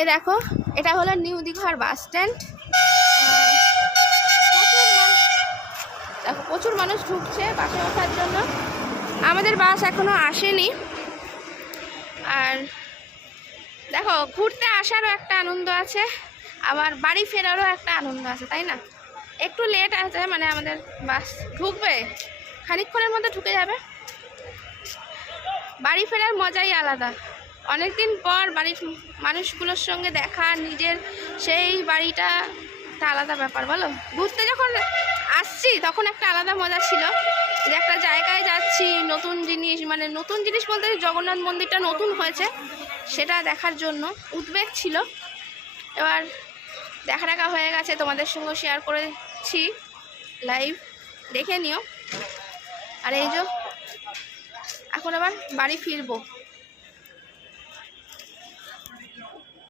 এ দেখো, এটা হলো নিউ দীঘার বাস স্ট্যান্ড। দেখো প্রচুর মানুষ ঢুকছে বাসে ওঠার জন্য। আমাদের বাস এখনো আসেনি। আর দেখো, ঘুরতে আসারও একটা আনন্দ আছে, আবার বাড়ি ফেরারও একটা আনন্দ আছে, তাই না? একটু লেট আছে, মানে আমাদের বাস ঢুকবে, খানিকক্ষণের মধ্যে ঢুকে যাবে। বাড়ি ফেরার মজাই আলাদা। অনেকদিন পর বাড়ির মানুষগুলোর সঙ্গে দেখা, নিজের সেই বাড়িটা একটা আলাদা ব্যাপার, বলো? ঘুরতে যখন আসছি তখন একটা আলাদা মজা ছিল, যে একটা জায়গায় যাচ্ছি, নতুন জিনিস, মানে নতুন জিনিস বলতে জগন্নাথ মন্দিরটা নতুন হয়েছে সেটা দেখার জন্য উদ্বেগ ছিল। এবার দেখা হয়ে গেছে, তোমাদের সঙ্গে শেয়ার করেছি, লাইভ দেখে নিও। আর এই যে এখন আবার বাড়ি ফিরবো।